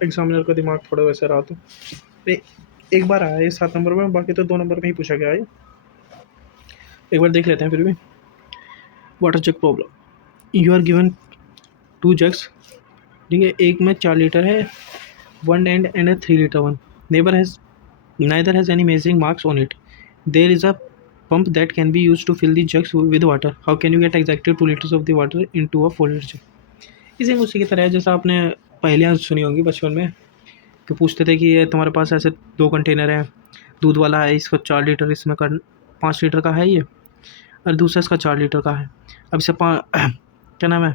एग्जामिनर का दिमाग थोड़ा वैसे रहा तो। एक बार आया ये 7 नंबर में, बाकी तो 2 नंबर में ही पूछा गया है। एक बार देख लेते हैं फिर भी। Water jug problem, you are given 2 jugs, ठीक है, एक में 4 लीटर है, 1 and a 3 litre one. Neighbour has neither has any measuring marks on it. There is a pump that can be used to fill the jugs with water. How can you get exactly 2 liters of the water into a 4 liter jug? इसे उसी की तरह है जैसा आपने पहेलियाँ सुनी होंगी बचपन में, कि पूछते थे कि ये तुम्हारे पास ऐसे 2 कंटेनर हैं, दूध वाला है इसको 4 लीटर, इसमें कर 5 लीटर का है ये, और दूसरा इसका 4 लीटर का है। अब इसे क्या नाम है,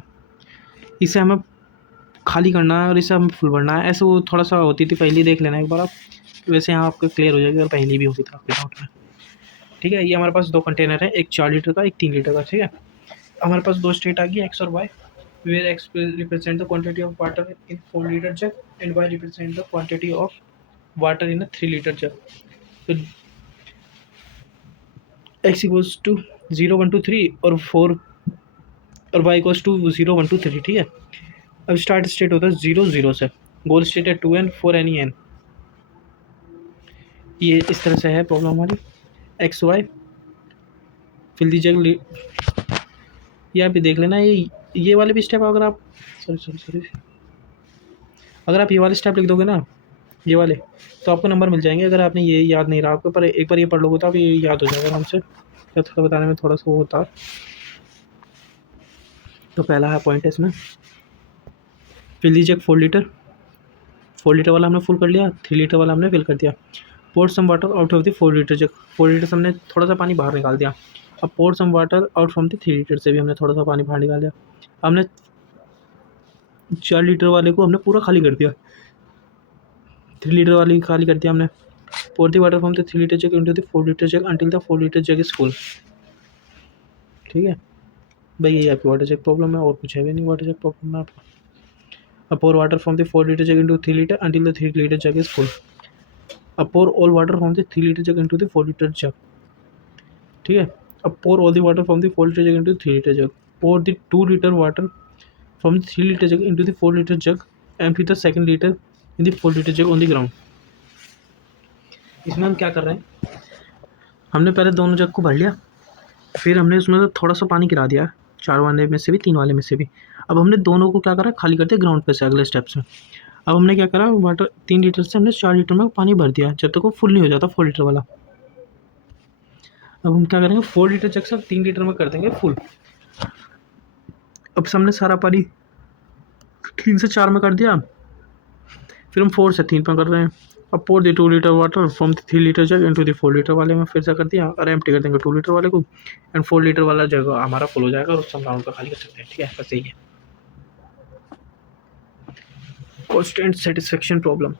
इसे हमें खाली करना है और इसे हमें फुल भरना है। ऐसे वो थोड़ा सा होती थी पहले, देख लेना एक बार आप, वैसे यहाँ आपको क्लियर हो जाएगी, और पहले भी होती था आपके डाउट में, ठीक है। ये हमारे पास 2 कंटेनर है, एक 4 लीटर का, एक 3 लीटर का, ठीक है। हमारे पास 2 स्टेट आ गई, एक्स और Y, where X represent the quantity of water in 4 litre jug and Y represent the quantity of water in a 3 litre jug. तो एक्स इक्वल्स टू 0 1 2 3 और 4, और वाई इक्वल्स टू 0 1 2 3, ठीक है। अब स्टार्ट स्टेट होता है 0 0 से, गोल स्टेट है 2 n 4 एनी n। ये इस तरह से है प्रॉब्लम हमारी। एक्स वाई फिल दी जग, ये आप भी देख लेना। ये वाले भी स्टेप अगर आप सॉरी अगर आप ये वाले स्टेप लिख दोगे ना, ये वाले, तो आपको नंबर मिल जाएंगे। अगर आपने ये याद नहीं रहा आपको, पर एक बार ये पढ़ लोगे तो आप ये याद हो जाएगा हमसे, क्या थोड़ा बताने में थोड़ा सा वो होता है। तो पहला है पॉइंट है इसमें, fill the jug 4 litre, 4 litre वाला हमने फुल कर लिया, 3 लीटर वाला हमने फिल कर दिया। Pour some water out of the 4 litre jug, 4 litre से हमने थोड़ा सा पानी बाहर निकाल दिया। अब pour some water out from the 3 litre से भी हमने थोड़ा सा पानी बाहर निकाल दिया। हमने 4 लीटर वाले को हमने पूरा खाली कर दिया, 3 लीटर वाली खाली कर दिया हमने। Pour the water from the 3 litre jug into the 4 litre jug until the 4 litre jug is full, ठीक है। भाई ये आपकी वाटर जग प्रॉब्लम है और कुछ है भी नहीं वाटर जग प्रॉब्लम में आपका। अब pour water from the 4 liter jug into 3 liter until the 3 liter jug is full. अब pour all water from the 3 liter jug into the 4 liter jug. ठीक है। अब pour all the water from the 4 liter jug into the 3 liter jug. Pour the 2 liter water from the 3 liter jug into the 4 liter jug. Empty the second liter in the 4 liter jug on the ground. इसमें हम क्या कर रहे हैं, हमने पहले दोनों जग को भर लिया, फिर हमने उसमें से थोड़ा सा पानी गिरा दिया, 4 वाले में से भी 3 वाले में से भी। अब हमने दोनों को क्या करा, खाली कर दिया ग्राउंड पे से अगले स्टेप्स में। अब हमने क्या करा, वाटर 3 लीटर से हमने 4 लीटर में पानी भर दिया जब तक वो फुल नहीं हो जाता 4 लीटर वाला। अब हम क्या करेंगे, 4 लीटर जग से 3 लीटर में कर देंगे फुल। अब हमने सारा पानी 3 से 4 में कर दिया, फिर हम 4 से 3 में कर रहे हैं। अब पोर दी 2 litre water from the 3 litre jug into the 4 litre वाले में फिर से कर दिया और एम्प्टी कर देंगे 2 लीटर वाले को, एंड 4 लीटर वाला जग हमारा फुल हो जाएगा और उससे हम राउंड का खाली कर सकते हैं। ठीक है, बस यही है। Constant satisfaction problem.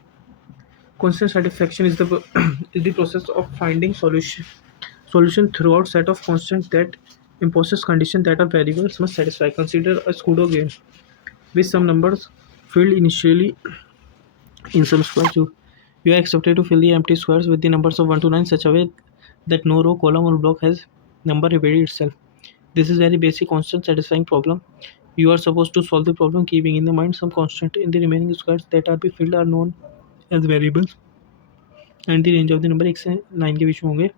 Constant satisfaction is the process of finding solution throughout set of constants that imposes conditions that are variables must satisfy. Consider a pseudo game with some numbers filled initially in some squares. You are expected to fill the empty squares with the numbers of 1 to 9 such a way that no row, column, or block has number repeated itself. This is very basic constant satisfying problem. You are supposed to solve the problem keeping in the mind some constant in the remaining squares that are be filled are known as variables and the range of the number 1 से 9 के बीच में होंगे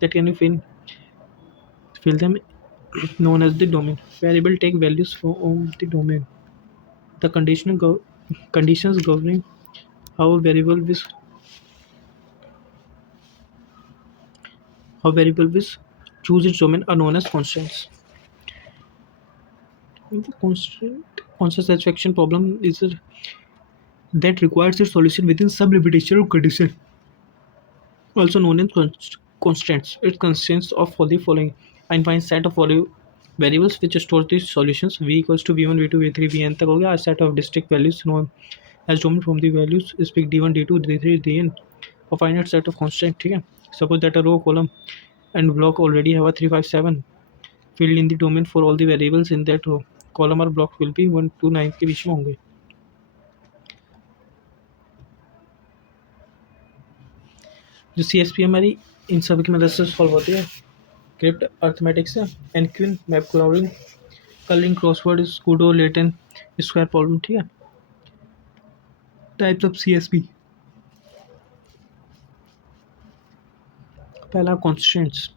that can you fill them known as the domain. Variable take values from the domain. The conditions governing how a variable with choose its domain are known as constants. The constant satisfaction problem is that requires its solution within some limitation of condition, also known as constants. It consists of the following: an infinite set of variables which stores these solutions v equals to v1 v2 v3 vn तक हो गया। A set of distinct values known as domain from the values speak d1 d2 d3 dn. A finite set of constant। ठीक है, suppose that a row, column and block already have a 3 5 7 filled in the domain for all the variables in that row, column और block will be 1 to 9 के बीच में होंगे। जो CSP हमारी इन सब की मदद से सॉल्व होती है, क्रिप्ट अर्थमेटिक्स है, एनक्विन, मैप क्लाउडिंग, कलरिंग, क्रॉसवर्ड, स्कूडो, लेटन, स्क्वायर प्रॉब्लम। ठीक है, टाइप्स ऑफ CSP। पहला constants.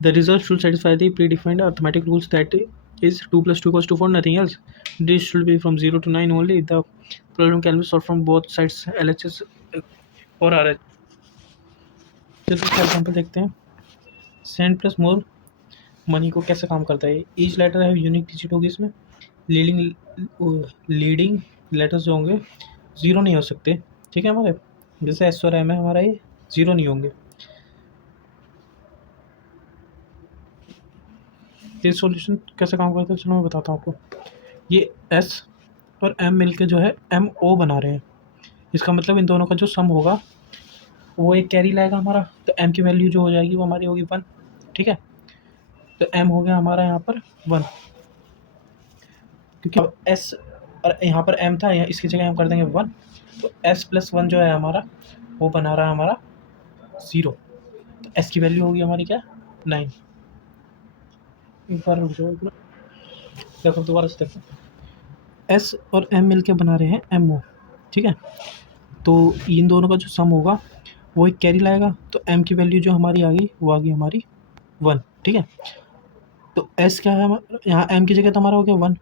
The result should satisfy the predefined arithmetic rules that is 2 + 2 = 4, nothing else. This should be from 0 to 9 only. The problem can be solved from both sides LHS और RH। चलिए इसका example देखते हैं। Send plus more money को कैसे काम करता है। ईच लेटर है यूनिक डिजिट होगी इसमें। लीडिंग लेटर्स जो होंगे ज़ीरो नहीं हो सकते। ठीक है, हमारे जैसे एस और एम है हमारा, ये ज़ीरो नहीं होंगे। ये सॉल्यूशन कैसे काम करता है चलो मैं बताता हूँ आपको। ये एस और एम मिलके जो है MO बना रहे हैं। इसका मतलब इन दोनों का जो सम होगा वो एक कैरी लाएगा हमारा, तो एम की वैल्यू जो हो जाएगी वो हमारी होगी 1। ठीक है, तो एम हो गया हमारा यहाँ पर 1, क्योंकि अब एस और यहाँ पर एम था, इसकी जगह हम कर देंगे 1, तो एस प्लस 1 जो है हमारा वो बना रहा है हमारा 0। तो एस की वैल्यू होगी हमारी क्या, 9। एक बार रुक जाओ, देखो दोबारा से देखो। एस और एम मिलके बना रहे हैं MO। ठीक है, तो इन दोनों का जो सम होगा वो एक कैरी लाएगा, तो एम की वैल्यू जो हमारी आ गई वो आ गई हमारी 1। ठीक है, तो एस क्या है यहाँ, एम की जगह तो हमारा हो गया 1,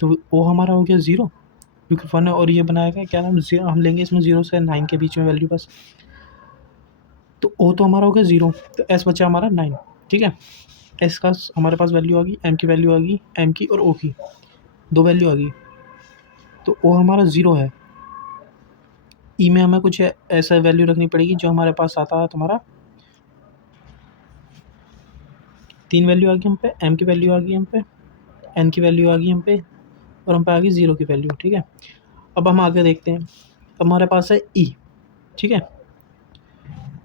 तो ओ हमारा हो गया 0, क्योंकि 1 है और ये बनाएगा क्या नाम, हम लेंगे इसमें 0 से 9 के बीच में वैल्यू बस, तो ओ तो हमारा हो गया 0, तो एस बचा हमारा 9। ठीक है, एस का हमारे पास वैल्यू आ गई, एम की वैल्यू आ गई, एम की और ओ की 2 वैल्यू आ गई, तो ओ हमारा 0 है। ई में हमें कुछ ऐसा वैल्यू रखनी पड़ेगी जो हमारे पास आता है तुम्हारा 3 वैल्यू आ गई हम पे, एम की वैल्यू आ गई हम पे, एन की वैल्यू आ गई हम पे, और हम पे आ गई 0 की वैल्यू। ठीक है, अब हम आगे देखते हैं। अब हमारे पास है ई। ठीक है,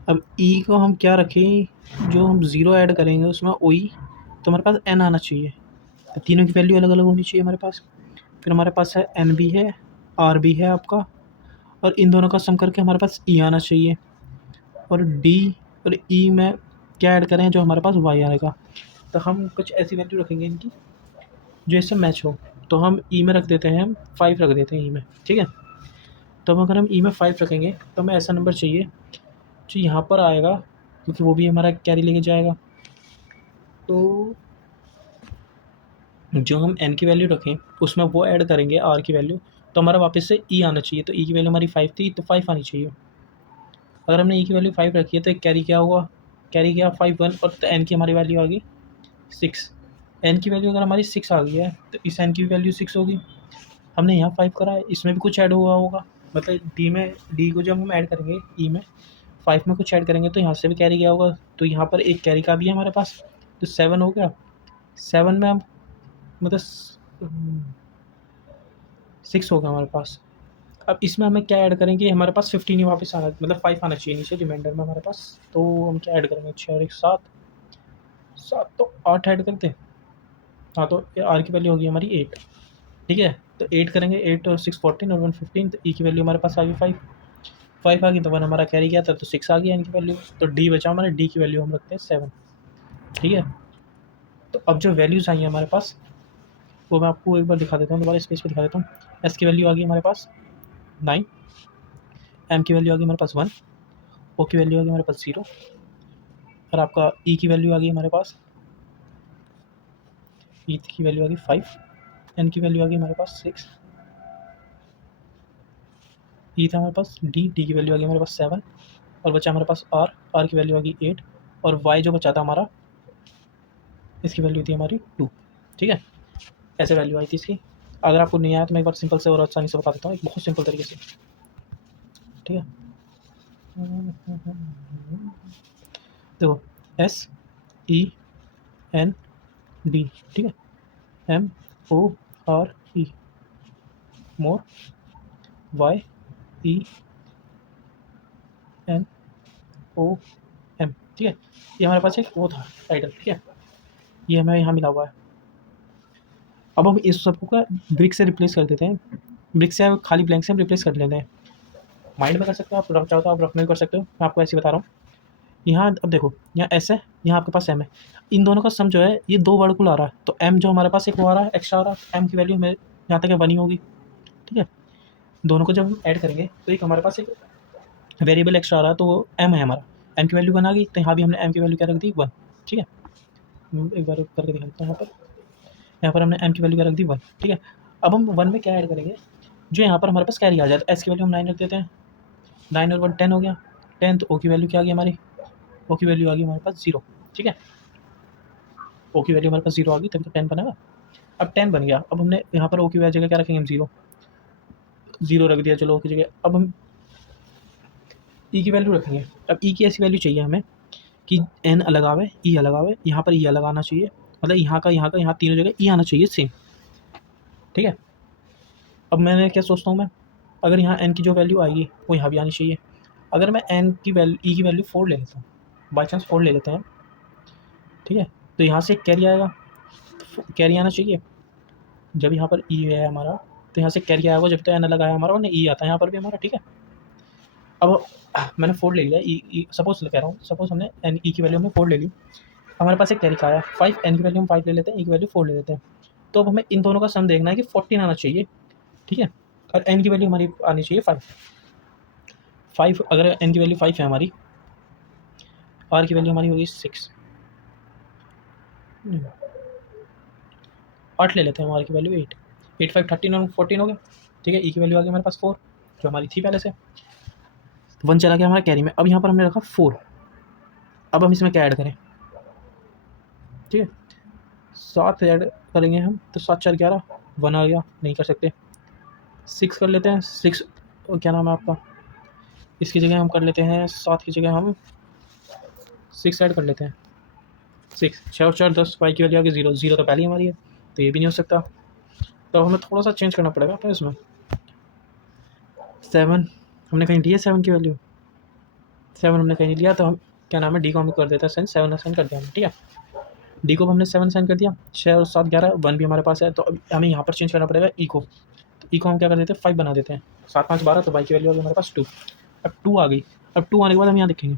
अब ई को हम क्या रखें, जो हम 0 ऐड करेंगे उसमें ओ ई, तो हमारे पास एन आना चाहिए। तो तीनों की वैल्यू अलग अलग होनी चाहिए हमारे पास। फिर हमारे पास है एन भी है, आर भी है आपका, और इन दोनों का सम करके हमारे पास ई आना चाहिए। और डी और ई में क्या ऐड करें, जो हमारे पास वाई आएगा। तो हम कुछ ऐसी वैल्यू रखेंगे इनकी जो इससे मैच हो। तो हम ई में रख देते हैं, हम 5 रख देते हैं ई में, ठीक है। तो अगर हम ई में 5 रखेंगे तो हमें ऐसा नंबर चाहिए जो यहाँ पर आएगा, क्योंकि वो भी हमारा कैरी लेके जाएगा। तो जो हम एन की वैल्यू रखें उसमें वो ऐड करेंगे आर की वैल्यू, तो हमारा वापस से ई आना चाहिए। तो ई की वैल्यू हमारी 5 थी, तो 5 आनी चाहिए। अगर हमने ई की वैल्यू 5 रखी है तो एक कैरी क्या हुआ, कैरी गया 5 1, और एन की हमारी वैल्यू आ गई 6। एन की वैल्यू अगर हमारी 6 आ गई है तो इस एन की वैल्यू 6 होगी। हमने यहाँ 5 करा है, इसमें भी कुछ ऐड हुआ होगा, मतलब डी में, डी को जब हम ऐड करेंगे ई में 5 में कुछ ऐड करेंगे तो यहाँ से भी कैरी गया होगा। तो यहाँ पर एक कैरी का भी है हमारे पास, तो 7 हो गया। 7 में हम मतलब 6 होगा हमारे पास। अब इसमें हमें क्या ऐड करेंगे, हमारे पास 15 ही वापस आना, मतलब 5 आना चाहिए नीचे रिमाइंडर में हमारे पास। तो हम क्या ऐड करेंगे, 6 और 1 7, 7 तो 8 ऐड करते हैं। हाँ, तो आर की वैल्यू होगी हमारी 8, ठीक है। तो 8 करेंगे, 8 और 6 14 और 1 15। तो ई की वैल्यू हमारे पास आ गई 5, 5 आ गई, तो 1 हमारा कैरी गया था, तो 6 आ गई एन की वैल्यू। तो डी बचा हमारे, डी की वैल्यू हम रखते हैं 7, ठीक है। तो अब जो वैल्यूज़ आई हैं हमारे पास वो मैं आपको एक बार दिखा देता हूँ, दोबारा स्पेस पे दिखा देता हूँ। एस की वैल्यू आ गई हमारे पास 9, एम की वैल्यू आ गई हमारे पास 1, ओ की वैल्यू आ गई हमारे पास 0, और आपका ई की वैल्यू आ गई हमारे पास, ई की वैल्यू आ गई 5, एन की वैल्यू आ गई हमारे पास 6, ई था हमारे पास, डी की वैल्यू आ गई हमारे पास 7, और बचा हमारे पास आर की वैल्यू आ गई 8, और वाई जो बचा था हमारा, इसकी वैल्यू थी हमारी 2, ठीक है। ऐसे वैल्यू आई थी इसकी। अगर आपको नहीं आया तो मैं एक बार सिंपल से और आसानी से बता देता हूँ, एक बहुत सिंपल तरीके से, ठीक है। देखो, एस ई एन डी, ठीक है, M O R E, more, Y E N O M, ठीक है। ये हमारे पास एक वो था टाइटल, ठीक है, ये हमें यहाँ मिला हुआ है। अब हम इस सबको का ब्रिक से रिप्लेस कर देते हैं, ब्रिक से खाली ब्लैंक से हम रिप्लेस कर लेते हैं। माइंड में कर सकते हो आप, रख चाहो तो आप रख में भी कर सकते हो, मैं आपको ऐसे बता रहा हूँ। यहाँ अब देखो, यहाँ एस है, यहाँ आपके पास एम है, इन दोनों का सम जो है ये 2 वर्ड कुल आ रहा है। तो एम जो हमारे पास एक वो आ रहा है, एक्स्ट्रा आ रहा है, एम की वैल्यू हमें यहाँ तक 1 ही होगी, ठीक है। दोनों को जब हम ऐड करेंगे तो एक हमारे पास एक वेरिएबल एक्स्ट्रा आ रहा है, तो वो एम है हमारा, एम की वैल्यू 1 आ गई। तो यहाँ भी हमने एम की वैल्यू क्या रख दी, 1, ठीक है। एक बार करके दिखा देता हूँ, यहाँ पर हमने एम की वैल्यू क्या रख दी, 1, ठीक है। अब हम 1 में क्या ऐड करेंगे, जो यहाँ पर हमारे पास कैरी आ जाए। तो एस की वैल्यू हम 9 रख देते हैं, 9 और 1 10 हो गया, 10। तो ओ की वैल्यू क्या आ गई हमारी, ओ की वैल्यू आ गई हमारे पास 0, ठीक है। ओ की वैल्यू हमारे पास 0 आ गई, तभी तो 10 बनेगा। अब 10 बन गया, अब हमने यहाँ पर ओ की जगह क्या रखेंगे, हम 0, 0 रख दिया, चलो ओ की जगह। अब हम ई की वैल्यू रखेंगे। अब ई की ऐसी वैल्यू चाहिए हमें कि एन अलग आवे, ई अलग आवे, यहाँ पर ई अलग आना चाहिए, मतलब यहाँ का यहाँ तीनों जगह ई आना चाहिए सेम, ठीक है। अब मैंने क्या सोचता हूँ मैं, अगर यहाँ एन की जो वैल्यू आएगी वो यहाँ भी आनी चाहिए। अगर मैं एन की वैल्यू, ई की वैल्यू 4 ले लेता हूँ, बाई चांस 4 ले लेते हैं, ठीक है। तो यहाँ से कैरी आएगा, कैरी आना चाहिए। जब यहाँ पर ई है हमारा तो यहाँ से कैरी आएगा, जब तो एन अलग आया हमारा, ई आता है यहाँ पर भी हमारा, ठीक है। अब मैंने 4 ले लिया, ई सपोज कह रहा हूँ, सपोज हमने एन ई की वैल्यू हमने 4 ले ली, हमारे पास एक कैरी का आया 5, एन की वैल्यू हम 5 ले लेते हैं, ई की वैल्यू 4 ले लेते हैं। तो अब हमें इन दोनों का सम देखना है कि 14 आना चाहिए, ठीक है। और एन की वैल्यू हमारी आनी चाहिए 5। अगर एन की वैल्यू 5 है हमारी, आर की वैल्यू हमारी होगी 6, 8 ले लेते हैं, आर की वैल्यू 8, 8 5 13 और 14 हो गया, ठीक है। ई की वैल्यू आ गई हमारे पास 4, जो हमारी थी पहले से, 1 चला गया हमारा कैरी में। अब यहाँ पर हमने रखा 4, अब हम इसमें क्या ऐड करें, ठीक है। 7 ऐड करेंगे हम, तो 7 4 11, 1 आ गया, नहीं कर सकते। 6 कर लेते हैं, 6 क्या नाम है आपका, इसकी जगह हम कर लेते हैं, 7 की जगह हम 6 ऐड कर लेते हैं, 6 6 और 4 10, वाई की वैल्यू आ गई 0, 0 तो पहले ही हमारी है, तो ये भी नहीं हो सकता। तो हमें थोड़ा सा चेंज करना पड़ेगा तो इसमें 7 हमने कहीं दी है, 7 की वैल्यू 7 हमने कहीं लिया, तो हम क्या नाम है, डी को हम कर देते हैं 7 असाइन कर दिया हमने, ठीक है। डी को हमने 7 साइन कर दिया, 6 और 7 11, 1 भी हमारे पास है, तो अब हमें यहाँ पर चेंज करना पड़ेगा ई को। तो ई को हम क्या कर देते हैं 5 बना देते हैं, 7 5 12, तो वाई की वैल्यू आ गई हमारे पास 2। अब 2 आ गई, अब 2 आने के बाद हम यहाँ देखेंगे,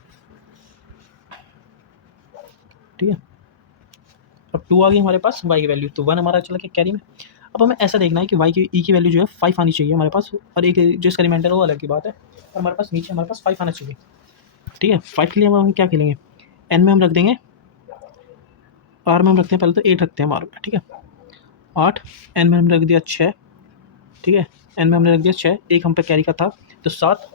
ठीक है। अब 2 आ गई हमारे पास वाई की वैल्यू, तो 1 हमारा चला गया कैरी में। अब हमें ऐसा देखना है कि वाई की ई की वैल्यू जो है 5 आनी चाहिए हमारे पास, और एक जो इसका रिमाइंडर है वो अलग की बात है, और हमारे पास नीचे हमारे पास 5 आना चाहिए, ठीक है। 5 के लिए हम क्या खेलेंगे, एन में हम रख देंगे, आर में हम रखते हैं पहले तो 8 रखते हैं आर में, ठीक है। 8, एन में हमने रख दिया 6, ठीक है। एन में हमने रख दिया 6, एक हम पे कैरी का था, तो 7,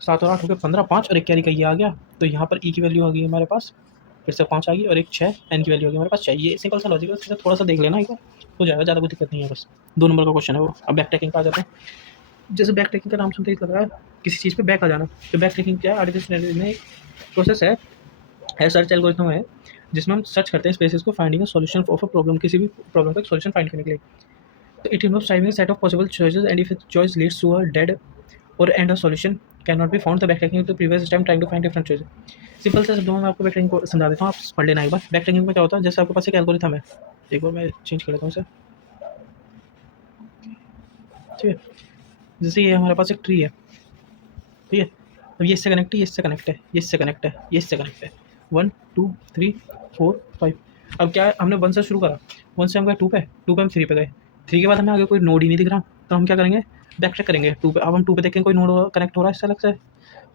7 और 8 हो गए 15, 5 और एक कैरी का ये आ गया, तो यहाँ पर ई की वैल्यू आ गई हमारे पास, फिर से 5 आ गई, और एक 6, एन की वैल्यू आ गई हमारे पास 6। ये सिंपल सा लॉजिक है, इससे थोड़ा सा देख लेना एक बार, हो जाएगा, ज़्यादा कोई दिक्कत नहीं है, बस 2 नंबर का क्वेश्चन है वो। अब बैक ट्रैकिंग पे आ जाते हैं। जैसे बैक ट्रैकिंग का नाम सुनते ही लग रहा है किसी चीज़ पे बैक आ जाना, तो बैक ट्रैकिंग क्या है, आर्टिफिशियल में एक प्रोसेस है सर्च एल्गोरिथम है, जिसमें हम सर्च करते हैं स्पेसेस को finding a solution of a problem, किसी भी प्रॉब्लम का एक सॉल्यूशन फाइंड करने के लिए। तो it involves timing set of possible choices and if choice leads to a dead और end a solution can not be found, the backtracking to previous time trying to find different choices. Simple से शब्दों में मैं आपको back tracking को समझा देता हूँ, आप पढ़ लेना एक बार। बैक ट्रैकिंग में क्या होता है, जैसे आपके पास एक एल्गोरिथम है, एक बार मैं चेंज कर लेता हूँ इसे, ठीक है। जैसे ये हमारे पास एक ट्री है, ठीक है। अब ये इससे कनेक्ट है, ये इससे कनेक्ट है, ये इससे कनेक्ट है, ये इससे कनेक्ट है, 1 2 3 4 5। अब क्या है, हमने 1 से शुरू करा, 1 से हम गए 2 पे, 2 पे हम 3 पे गए, 3 के बाद हमें आगे कोई नोड ही नहीं दिख रहा, तो हम क्या करेंगे, बैक ट्रैक करेंगे 2 पे। अब हम 2 पे देखेंगे कोई नोड कनेक्ट हो रहा है इससे अलग से,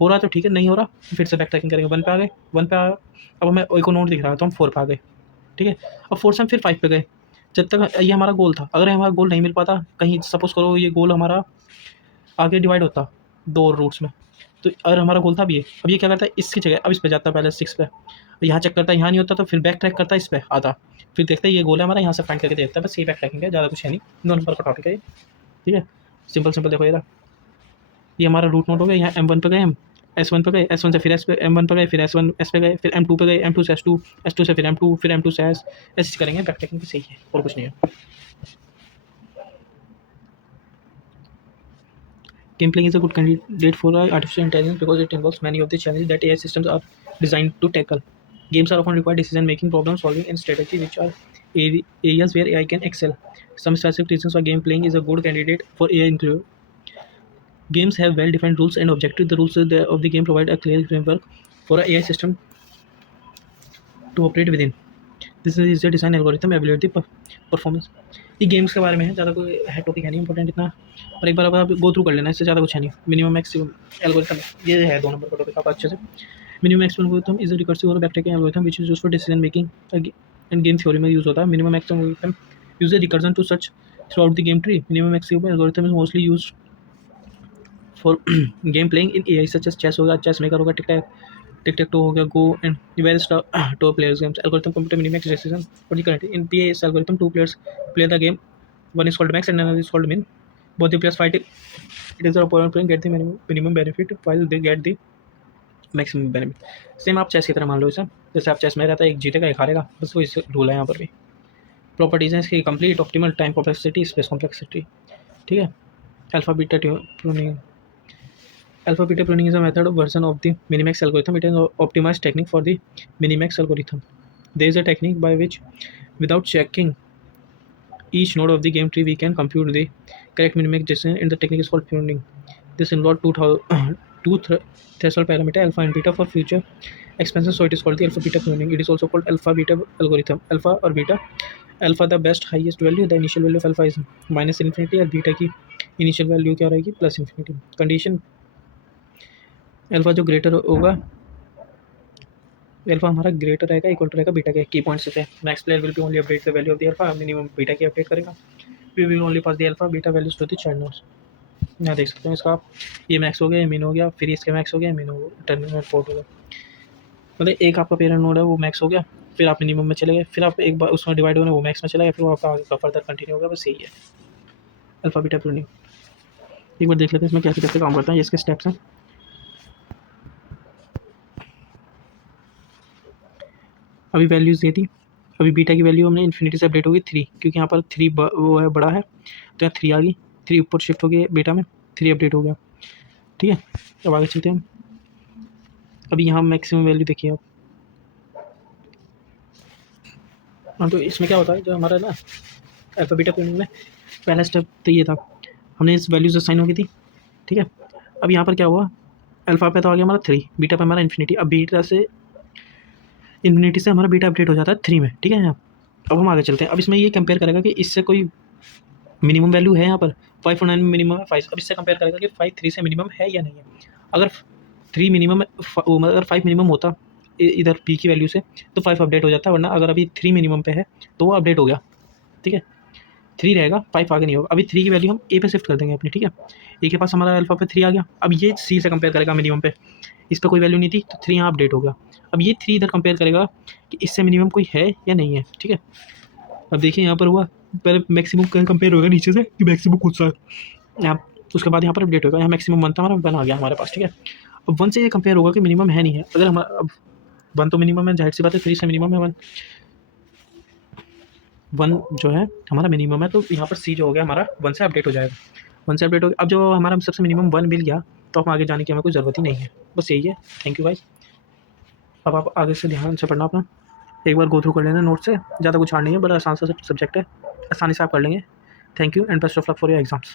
हो रहा है तो ठीक है, नहीं हो रहा फिर से बैक ट्रैकिंग करेंगे, 1 पे आ गए, 1 पे अब हमें एक और नोड दिख रहा है तो हम 4 पे आ गए, ठीक है। अब 4 से हम फिर 5 पे गए, जब तक ये हमारा गोल था। अगर हमारा गोल नहीं मिल पाता, कहीं सपोज करो ये गोल हमारा आगे डिवाइड होता 2 रूट्स में, तो अगर हमारा गोल था अब ये, अब ये क्या करता है इसकी जगह अब इस पे जाता है पहले 6 पे, यहाँ चेक करता है, यहाँ नहीं होता तो फिर बैक ट्रैक करता है इस पे आता, फिर देखता है ये गोल है हमारा, यहाँ से फाइंड करके देखता है, बस ये बैक ट्रैकिंग है, ज़्यादा कुछ है नहीं, 2 नंबर का टॉपिक है ये, ठीक है। सिंपल सिंपल देखो ये हमारा रूट नोट हो गया, यहाँ M1 पे गए, हम S1 पे गए, S1 से फिर S पे M1 पे गए, फिर S1 S पे गए, फिर M2 पे गए, M2 से S2, S2 से फिर M2, फिर M2 से S, ऐसे करेंगे, बैक ट्रैकिंग भी सही है और कुछ नहीं है। Game playing is a good candidate for artificial intelligence because it involves many of the challenges that AI systems are designed to tackle. Games are often require decision-making, problem-solving, and strategy, which are areas where AI can excel. Some specific reasons why game playing is a good candidate for AI include: games have well-defined rules and objectives. The rules of the game provide a clear framework for an AI system to operate within. This is design algorithm evaluate the performance. ये games के बारे में है, ज़्यादा कोई है topic है नहीं इंपॉर्टेंट इतना, और एक बार अब आप गो थ्रू कर लेना, इससे ज़्यादा कुछ है नहीं। मिनिमम मैक्सिमम एल्गोरिथम ये है 2 नंबर का टॉपिक, आप अच्छे से। Minimum maximum algorithm is a recursive और backtracking algorithm which is used for decision making and game theory में यूज़ होता है। Minimum maximum algorithm use recursion to search throughout the game tree. Minimum maximum algorithm is mostly used for game playing in AI such as chess होगा, chess maker होगा, tic tac toe हो गया, go and various top players games. Algorithm computer minimax decision for the current. In PAS algorithm, 2 players play the game. One is called max and another is called min. Both the players fight it. It is the opponent playing get the minimum benefit while they get the maximum benefit. Same आप chess की तरह मान लो इसे, जैसे आप chess में रहता है एक जीतेगा एक हारेगा, बस वही रूल है यहाँ पर भी। प्रॉपर्टीज हैं इसकी complete, optimal, time complexity, space complexity, ठीक है। Alpha beta tuning. Alpha beta pruning is a method of version of the Minimax algorithm. It is an optimized technique for the Minimax algorithm. There is a technique by which, without checking each node of the game tree, we can compute the correct Minimax decision, and the technique is called pruning. This involves two threshold parameter alpha and beta for future expansion, so it is called the alpha beta pruning. It is also called alpha beta algorithm. Alpha or beta, alpha the best highest value, the initial value of alpha is minus infinity, और beta की initial value क्या रहेगी plus infinity. Condition alpha जो greater होगा, alpha हमारा greater रहेगा equal to रहेगा beta के। की पॉइंट्स से max player will be only update the value of the alpha, minimum beta की अपडेट करेगा। We will only pass the alpha beta values to the child nodes. यहाँ देख सकते हैं इसका, आप ये मैक्स हो गया, ये मिन हो गया, फिर इसके मैक्स हो गया, मिन हो गया, टर्मिनल पोर्ट हो गया, मतलब एक आपका पेरेंट नोड है वो मैक्स हो गया, फिर आप मिनिमम में चले गए, फिर आप एक बार उसमें डिवाइड होने वो मैक्स में चला गया, फिर वो आपका आगे फर्दर कंटिन्यू हो गया, बस यही है अल्फा बीटा प्रूनिंग। एक बार देख लेते हैं इसमें कैसे कैसे काम करता है, ये इसके स्टेप्स हैं। अभी वैल्यूज़ दे दी, अभी बीटा की वैल्यू हमने इन्फिनिटी से अपडेट होगी 3, क्योंकि यहाँ पर 3 वो है बड़ा है, तो यहाँ 3 आ गई, 3 ऊपर शिफ्ट हो गई बीटा में, 3 अपडेट हो गया, ठीक है। अब आगे चलते हैं। अभी यहाँ मैक्सिमम वैल्यू देखिए आप, हाँ, तो इसमें क्या होता है, जो हमारा ना अल्फ़ा बीटा ट्यूनिंग में पहला स्टेप तो ये था, हमने इस वैल्यूज़ असाइन हो गई थी, ठीक है। अब यहाँ पर क्या हुआ, अल्फ़ा पे तो आ गया हमारा 3, बीटा पे हमारा इन्फिनिटी। अब बीटा से इन्फिनिटी से हमारा बीटा अपडेट हो जाता है 3 में, ठीक है। अब हम आगे चलते हैं। अब इसमें ये कंपेयर करेगा कि इससे कोई मिनिमम वैल्यू है यहाँ पर 5 और 9 में मिनिमम है 5। अब इससे कंपेयर करेगा कि 5 3 से मिनिमम है या नहीं है। अगर 3 मिनिमम अगर 5 मिनिमम होता इधर पी की वैल्यू से तो 5 अपडेट हो जाता, वरना अगर अभी 3 मिनिमम पे है तो वो अपडेट हो गया, ठीक है। 3 रहेगा, 5 आगे नहीं होगा। अभी 3 की वैल्यू हम ए पे शिफ्ट कर देंगे अपनी, ठीक है। ए के पास हमारा अल्फ़ा पे 3 आ गया। अब ये सी से कंपेयर करेगा मिनिमम पे, इस पर कोई वैल्यू नहीं थी तो 3 यहाँ अपडेट हो गया। अब ये 3 इधर कंपेयर करेगा कि इससे मिनिमम कोई है या नहीं है, ठीक है। अब देखिए यहाँ पर हुआ, पहले मैक्सिमम कंपेयर होगा नीचे से कि मैक्सिमम कौन सा है यहाँ, उसके बाद यहाँ पर अपडेट होगा। यहाँ मैक्सिमम 1 था हमारा, 1 आ गया हमारे पास, ठीक है। अब 1 से ये कंपेयर होगा कि मिनिमम है नहीं है। अगर हमारा अब 1 तो मिनिमम है, जाहिर सी बात है 3 से मिनिमम है 1 जो है हमारा मिनिमम है, तो यहाँ पर सी जो हो गया हमारा 1 से अपडेट हो जाएगा। 1 से अपडेट हो गया। अब जो हमारा सबसे मिनिमम 1 मिल गया तो हम आगे जाने की हमें कोई ज़रूरत ही नहीं है, बस यही है। Thank you guys. अब आप आगे से ध्यान से पढ़ना अपना, एक बार गो थ्रू कर लेना नोट से, ज़्यादा कुछ हार्ड नहीं है, बड़ा आसान सा सब्जेक्ट है, आसानी से आप कर लेंगे। Thank you and best of luck for your exams.